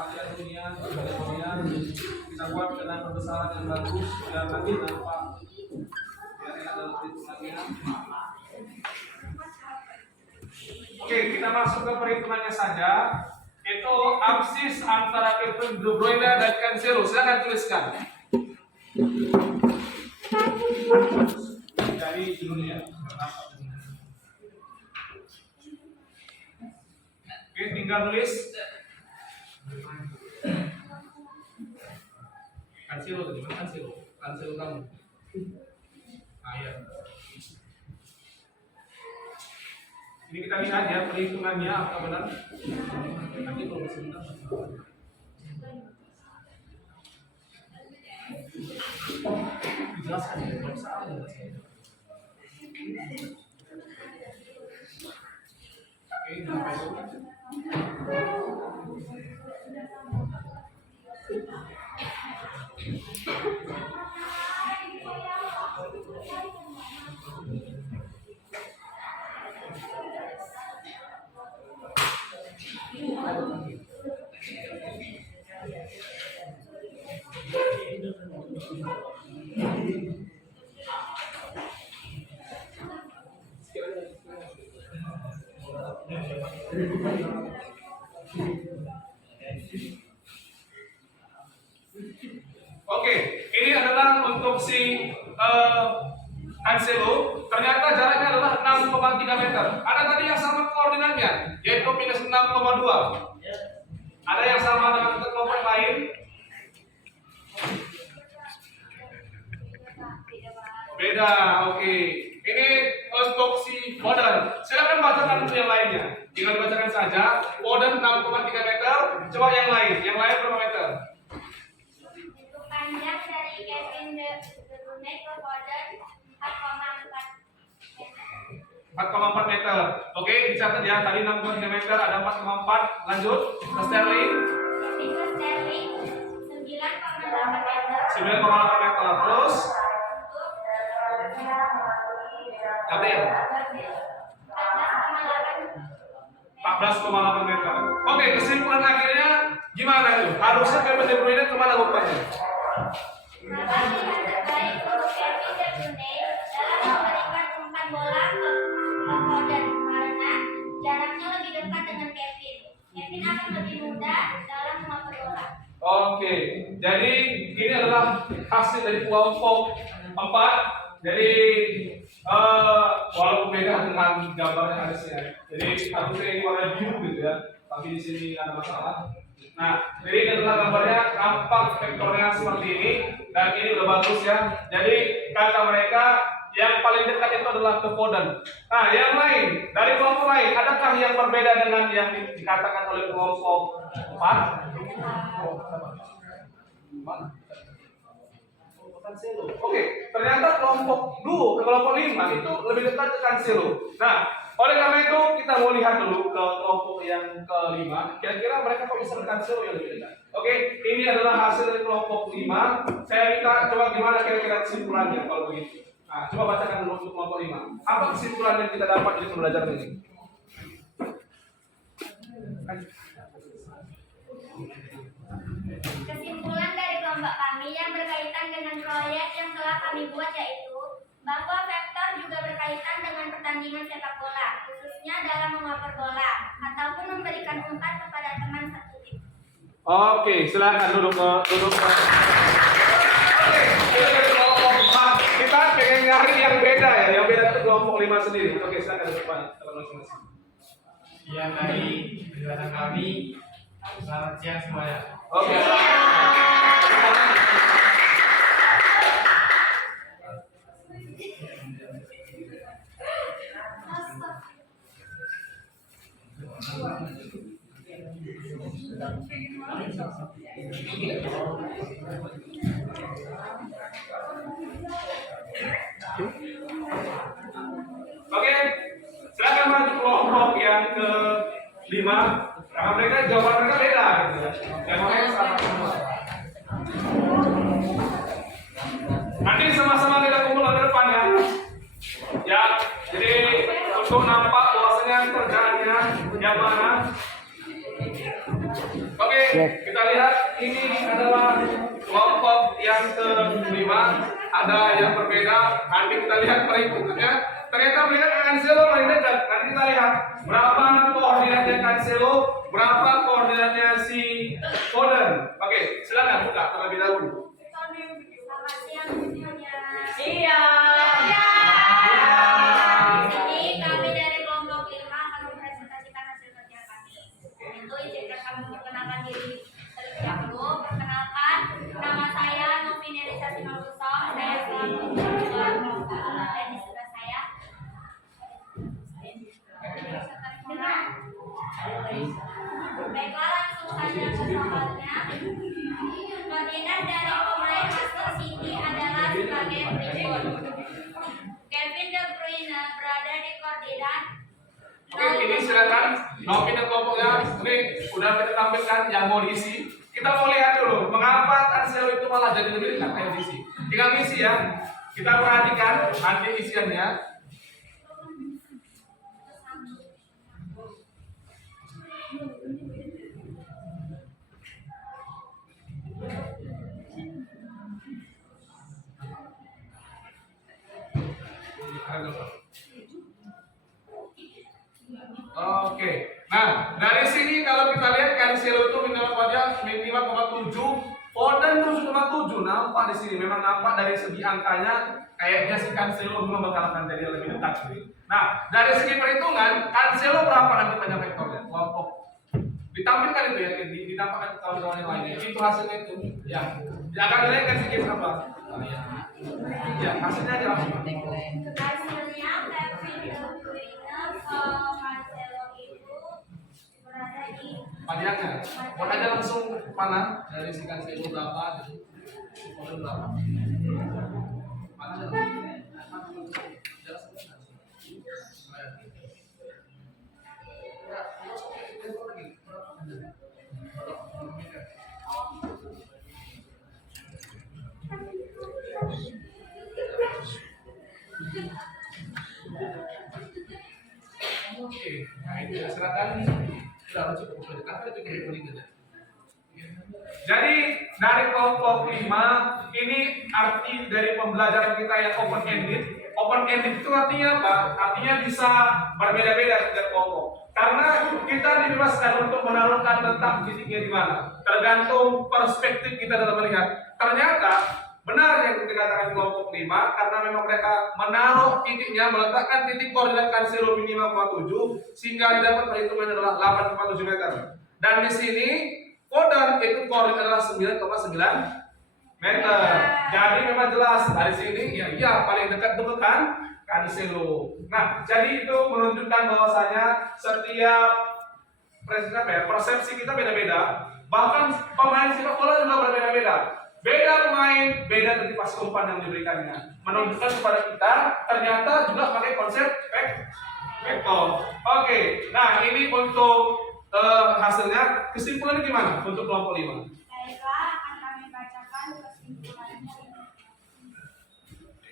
pakai dunia, kita buat dengan pembesaran yang bagus biar nanti nampak biar enak dalam perhitungannya. Oke, kita masuk ke perhitungannya saja. Itu absis antara Kevin De Bruyne dan Cancelo. Silakan tuliskan. Dari dunia. Oke, tinggal tulis. Cancelo tadi mana Cancelo kamu. Nah, ya. Ini kita lihat ya perhitungannya apakah benar. Nanti kalau sebentar. Dijelaskan ya, kalau salah. Oke, sampai dulu. Oke, ini adalah untuk si Cancelo. Ternyata jaraknya adalah 6,3 meter. Ada tadi yang sama koordinatnya, yaitu minus 6,2. Ada yang sama dengan kelompok lain? Beda, oke. Ini untuk si Foden. Silakan bacakan yang lainnya. Tinggal bacakan saja. Foden 6,3 meter. Coba yang lain. Yang lain berapa meter? Panjang dari Kevin De Bruyne ke Foden 4,4 meter. Oke, dicatat ya. Tadi 6,3 meter, ada 4,4. Lanjut ke Sterling. Kevin ke Sterling 9,8 meter. 9,8 meter. Terus Gabriel 14,8 meter. Oke, kesimpulan akhirnya gimana itu? Harusnya Kevin De Bruyne kemana umpannya? Maka pilihan terbaik untuk Kevin De Bruyne dalam memberikan umpan bola ke Foden karena jaraknya lebih dekat dengan Kevin. Kevin akan lebih mudah dalam mengoper bola. Oke, jadi ini adalah hasil dari kelompok 4. Jadi walaupun beda dengan gambarnya harusnya. Jadi harusnya ini warna biru gitu ya. Tapi di sini ada masalah. Nah, jadi ini adalah gambarnya, nampak vektornya seperti ini dan ini udah bagus ya. Jadi kata mereka yang paling dekat itu adalah ke Foden. Nah, yang lain dari kelompok lain, adakah yang berbeda dengan yang dikatakan oleh kelompok 4? Cancelo. Oke, ternyata kelompok 5 itu lebih dekat ke Cancelo. Nah, oleh karena itu kita mau lihat dulu ke kelompok yang ke-5. Kira-kira mereka kok bisa ke Cancelo yang lebih dekat? Oke, ini adalah hasil dari kelompok 5. Saya minta coba gimana kira-kira kesimpulannya kalau begitu. Nah, coba bacakan dulu untuk kelompok 5. Apa kesimpulan yang kita dapat dari pembelajaran ini? Kesimpulan dari kelompok kami yang berkaitan dengan proyek yang telah kami buat yaitu bahwa vektor juga berkaitan dengan pertandingan sepak bola, khususnya dalam mengoper bola ataupun memberikan umpan kepada teman satu tim. Oke, silakan duduk. Oke, kita dari kelompok 4. Kita pengen nyari yang beda ya, yang beda itu kelompok 5 sendiri. Oke, silakan duduk Pak. Masing-masing. Sekian dari penjelasan kami. Selamat siang semuanya. Oke. Oke, silakan maju kelompok yang ke-5, karena mereka jawaban mereka beda gitu ya. Yang makanya sama-sama. Nanti sama-sama kita kumpul ke depan ya. Ya, jadi untuk nampak bahwasanya kerjaannya yang mana. Oke, kita lihat ini adalah kelompok yang ke-5. Ada yang berbeda. Nanti kita lihat perhitungannya. Ternyata mereka Cancelo paling dekat. Nanti kita lihat berapa koordinatnya Cancelo, berapa koordinatnya si Foden. Oke, silakan buka terlebih dahulu. Selamat siang semuanya. Iya. Di sini kami dari kelompok 5 akan mempresentasikan hasil kerja kami. Itu izinkan kami memperkenalkan diri terlebih dahulu. Perkenalkan, nama saya Novinelisasi Malusom. Saya selaku ketua kelompok dan di sebelah saya. Baiklah, langsung saja ke soalnya. Koordinat dari pemain Manchester City adalah sebagai berikut. Kevin De Bruyne berada di koordinat. Oke, ini silakan nominal kelompoknya. Ini udah kita tampilkan yang mau diisi. Kita mau lihat dulu mengapa Cancelo itu malah jadi lebih dekat kayak diisi. Tinggal isi ya. Kita perhatikan nanti isiannya. Oke, nah dari sini kalau kita lihat Cancelo itu minimal 5,7, Foden 7,7. Nampak di sini, memang nampak dari segi angkanya kayaknya si Cancelo memang bakalan jadi lebih dekat. Nah dari segi perhitungan Cancelo berapa nanti banyak vektornya? Kelompok ditampilkan itu ya, ditampilkan kawan-kawan yang lainnya. Itu hasilnya itu, ya. Akan dilihat kan sedikit apa? Ya, hasilnya aja langsung. Hasilnya Kevin De Bruyne sama Cancelo itu berada di Panjangnya, buat aja langsung mana dari si Cancelo berapa, gitu. Foden berapa? Mana aja langsung. Oke, nah itu ya, silakan. Sudah harus cukup dekat itu kayak kuning aja. Jadi dari kelompok 5 ini arti dari pembelajaran kita yang open ended. Open ended itu artinya apa? Artinya bisa berbeda-beda setiap kelompok. Karena kita dibebaskan untuk menaruhkan letak titiknya di mana. Tergantung perspektif kita dalam melihat. Ternyata benar yang dikatakan kelompok 5 karena memang mereka menaruh titiknya, meletakkan titik koordinat Cancelo minimal 5,7 sehingga didapat perhitungannya adalah 8,7 meter. Dan di sini Foden itu koordinat adalah 9,9 meter. Jadi memang jelas dari sini ya paling dekat itu kan Cancelo. Nah, jadi itu menunjukkan bahwasanya setiap persepsi kita beda-beda. Bahkan pemain sepak bola juga berbeda-beda. Beda pemain, beda titik pas umpan yang diberikannya. Menunjukkan kepada kita ternyata juga pakai konsep vektor. Oke, nah ini untuk hasilnya. Kesimpulannya gimana untuk kelompok 5? Baiklah, akan kami bacakan kesimpulannya.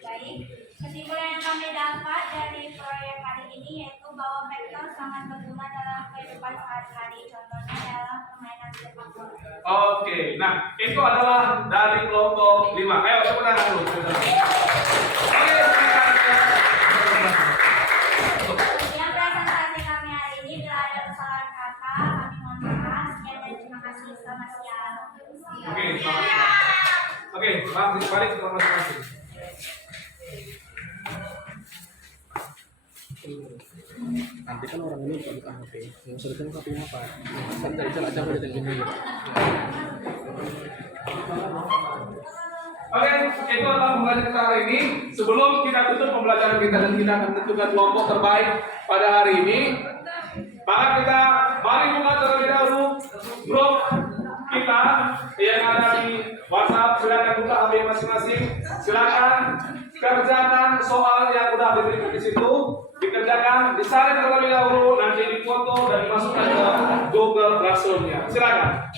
Baik, kesimpulan yang kami dapat dari proyek kali ini yaitu bahwa vektor sangat berguna dalam kehidupan sehari-hari, contohnya dalam permainan sepak bola. Oke, nah itu adalah dari kelompok 5. Ayo tepuk tangan dulu. Oke, Sekian presentasi kami hari ini. Bila ada kesalahan kata, kami mohon maaf. Sekian dan terima kasih. Selamat siang. Oke, selamat siang. Oke, balik ke masing-masing. Nanti kan orang ini bukan buka HP, yang sudah kan HP apa? Kan dari cara aja udah tinggi gitu. Oke, itu adalah pembelajaran kita hari ini. Sebelum kita tutup pembelajaran kita dan kita akan tentukan kelompok terbaik pada hari ini, maka kita mari buka terlebih dahulu grup kita yang ada di WhatsApp. Silakan buka HP masing-masing. Silakan kerjakan soal yang udah diberikan di situ. Dikerjakan silakan disalin terlebih dahulu, nanti difoto dan dimasukkan ke Google Classroom-nya. Silakan.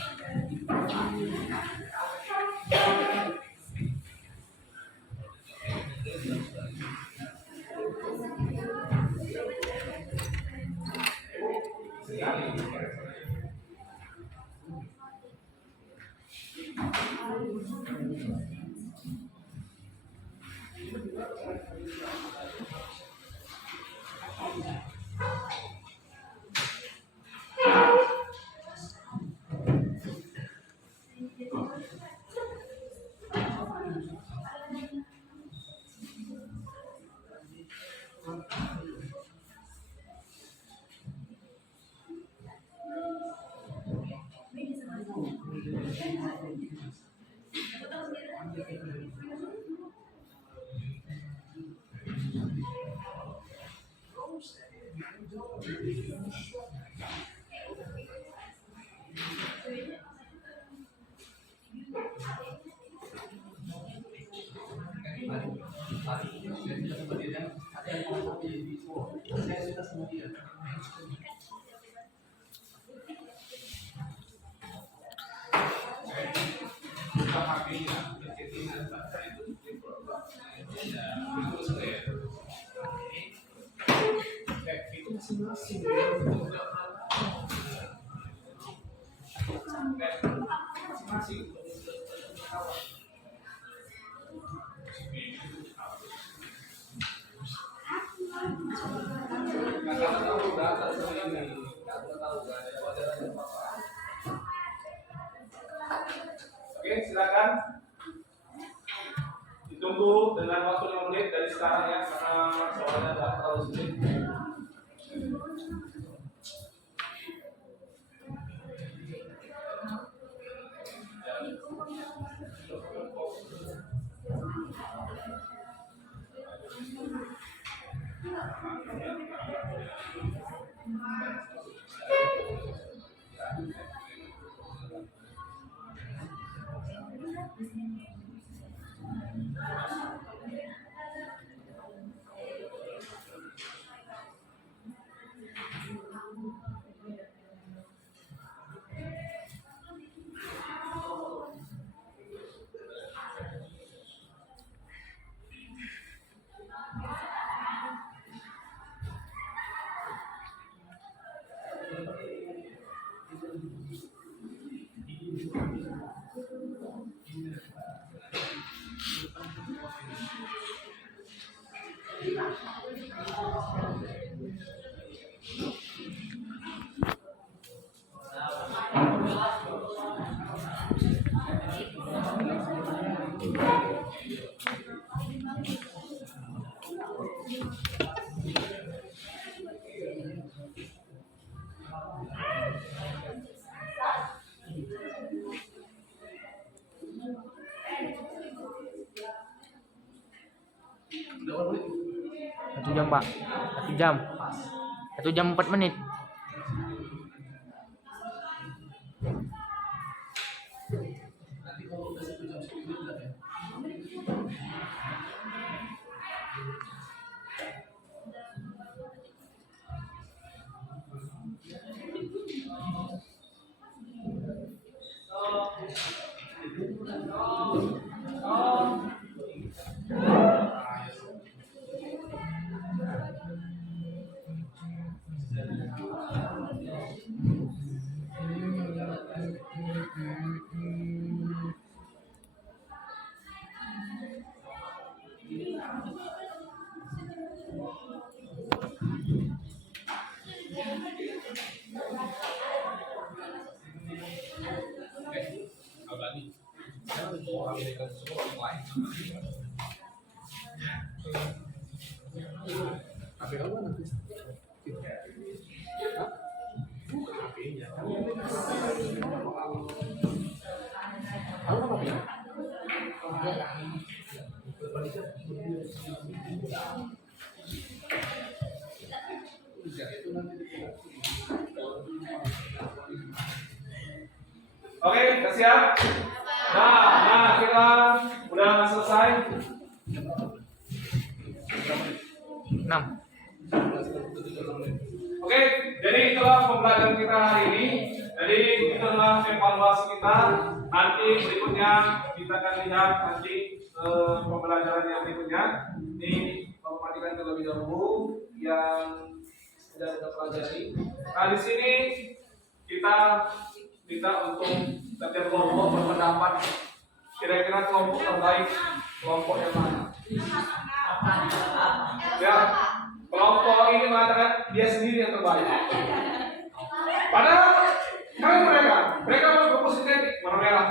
Oke, silakan. Ditunggu dengan waktu 5 menit dari sekarang ya, karena soalnya nggak terlalu sulit. Satu jam Pak, 1 jam 4 menit. Nanti kalau udah 1 jam 10 menit ya. HP kamu kan nanti HP-nya kamu Oke, udah siap? Nah, kita udah selesai. 6. evaluasi kita. Nanti berikutnya kita akan lihat nanti pembelajaran yang berikutnya. Ini perhatikan terlebih dahulu yang sudah kita pelajari. Nah di sini kita untuk setiap kelompok berpendapat kira-kira kelompok terbaik kelompok yang mana. Ya, kelompok ini mengatakan dia sendiri yang terbaik. Padahal mereka mau fokus ke warna merah.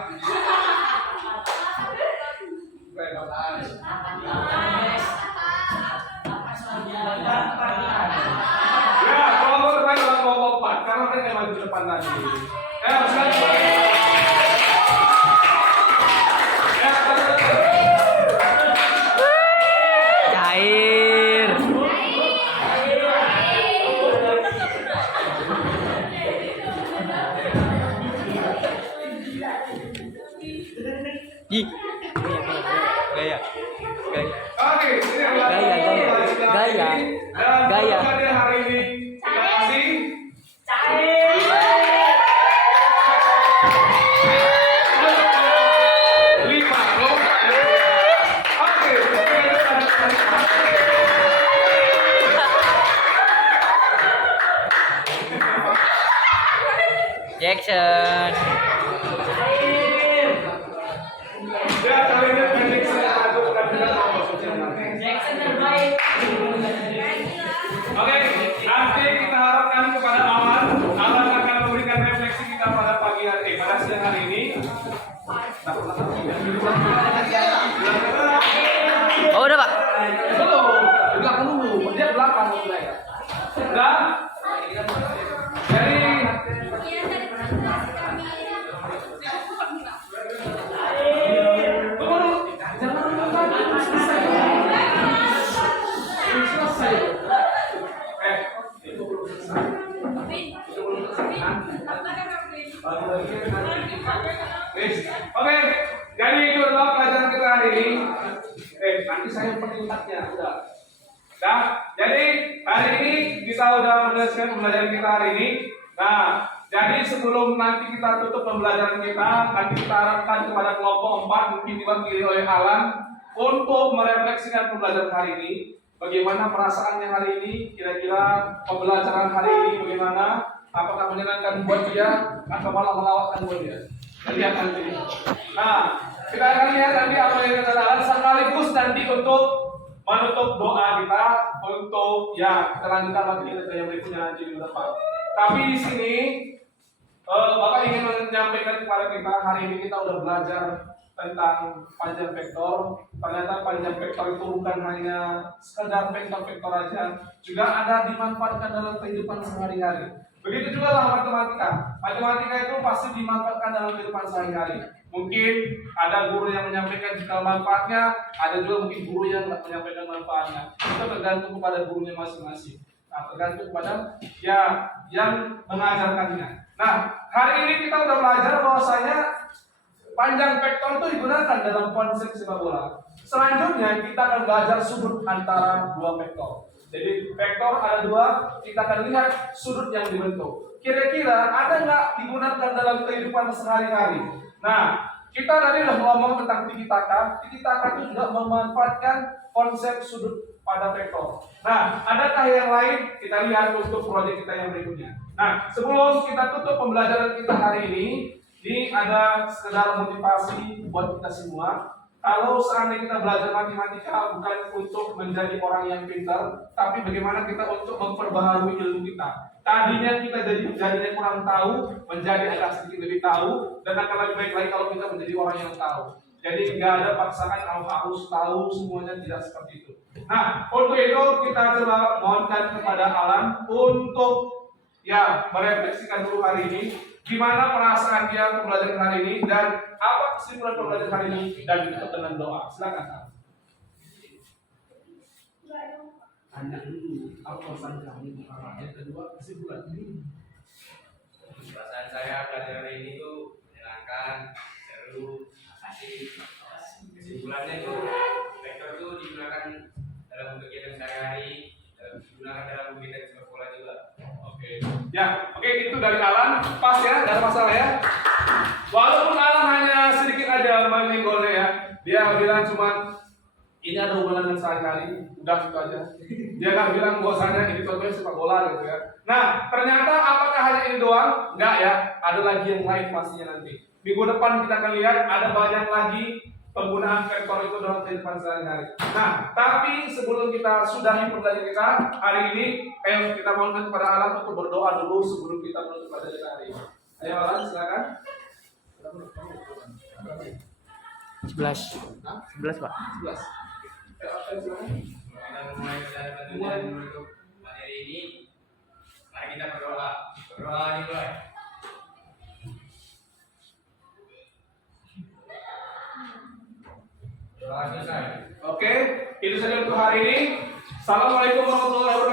Ya, kelompok terbaik adalah kelompok 4 karena mereka yang maju ke depan tadi. Sekali. Cair. Ih. Gaya. Gaya. Oke, ini adalah Gaya. Dan Gaya. untuk hari ini terima kasih. Lima, oke. Jackson. Ya, kali ini pendek saya bukan tidak Oke, nanti kita harapkan kepada Alan akan memberikan refleksi kita pada pagi hari, pada siang hari ini. Oh, udah, Pak. Belum, belakang dulu, dia belakang mulai. Dan jadi tunggu dulu, jangan selesai. Selesai. Itu belum selesai. Oke, jadi itu adalah pelajaran kita hari ini. Nanti saya peningkatnya udah. Nah, jadi hari ini kita udah menyelesaikan pembelajaran kita hari ini. Nah, jadi sebelum nanti kita tutup pembelajaran kita, nanti kita harapkan kepada kelompok 4 mungkin diwakili oleh Alan untuk merefleksikan pembelajaran hari ini. Bagaimana perasaannya hari ini? Kira-kira pembelajaran hari ini bagaimana? Apakah menyenangkan buat dia atau malah melawakkan buat dia? Lihat nanti. Nah, kita akan lihat nanti apa yang kita lakukan sekaligus nanti untuk menutup doa kita untuk ya kita lanjutkan lagi kita yang berikutnya nanti di depan. Tapi di sini Bapak ingin menyampaikan kepada kita hari ini kita udah belajar tentang panjang vektor. Ternyata panjang vektor itu bukan hanya sekedar vektor-vektor aja, juga ada dimanfaatkan dalam kehidupan sehari-hari. Begitu juga dalam matematika. Matematika itu pasti dimanfaatkan dalam kehidupan sehari-hari. Mungkin ada guru yang menyampaikan juga manfaatnya, ada juga mungkin guru yang tidak menyampaikan manfaatnya. Itu tergantung kepada gurunya masing-masing. Nah, tergantung kepada ya yang mengajarkannya. Nah, hari ini kita udah belajar bahwasanya panjang vektor itu digunakan dalam konsep sepak bola. Selanjutnya kita akan belajar sudut antara dua vektor. Jadi vektor ada dua, kita akan lihat sudut yang dibentuk. Kira-kira ada nggak digunakan dalam kehidupan sehari-hari? Nah, kita tadi udah ngomong tentang tiki-taka. Tiki-taka itu juga memanfaatkan konsep sudut pada vektor. Nah, adakah yang lain? Kita lihat untuk proyek kita yang berikutnya. Nah, sebelum kita tutup pembelajaran kita hari ini ada sekedar motivasi buat kita semua. Kalau seandainya kita belajar matematika bukan untuk menjadi orang yang pintar, tapi bagaimana kita untuk memperbaharui ilmu kita. Tadinya kita jadinya kurang tahu, menjadi agak sedikit lebih tahu, dan akan lebih baik lagi kalau kita menjadi orang yang tahu. Jadi nggak ada paksaan kalau harus tahu semuanya, tidak seperti itu. Nah, untuk itu kita coba mohonkan kepada Alan untuk ya merefleksikan dulu hari ini. Gimana perasaan dia pembelajaran hari ini dan apa kesimpulan pembelajaran hari ini dan ditutup dengan doa. Silakan. Tanya dulu apa perasaan kamu yang kedua kesimpulan ini. Perasaan saya belajar hari ini tuh menyenangkan, seru, asik. Kesimpulannya itu vektor itu digunakan dalam kegiatan sehari-hari, digunakan dalam kegiatan sepak bola juga. Oke, itu dari Alan, pas ya, nggak ada masalah ya. Walaupun Alan hanya sedikit aja menyenggolnya ya, dia bilang cuma ini ada hubungan dengan sehari-hari, udah gitu aja. Dia nggak bilang bahwasanya ini contohnya sepak bola gitu ya. Nah, ternyata apakah hanya ini doang? Enggak ya, ada lagi yang lain pastinya nanti. Minggu depan kita akan lihat ada banyak lagi penggunaan vektor itu dalam kehidupan sehari-hari. Nah, tapi sebelum kita sudahi pembelajaran kita hari ini, kita mohonkan kepada Allah untuk berdoa dulu sebelum kita menutup pelajaran hari ini. Ayo Allah, silakan. 11. 11, Pak. 11. Kita mulai pelajaran dan menutup materi ini. Mari kita berdoa. Berdoa dimulai. Doa selesai. Oke, itu saja untuk hari ini. Assalamualaikum warahmatullahi wabarakatuh.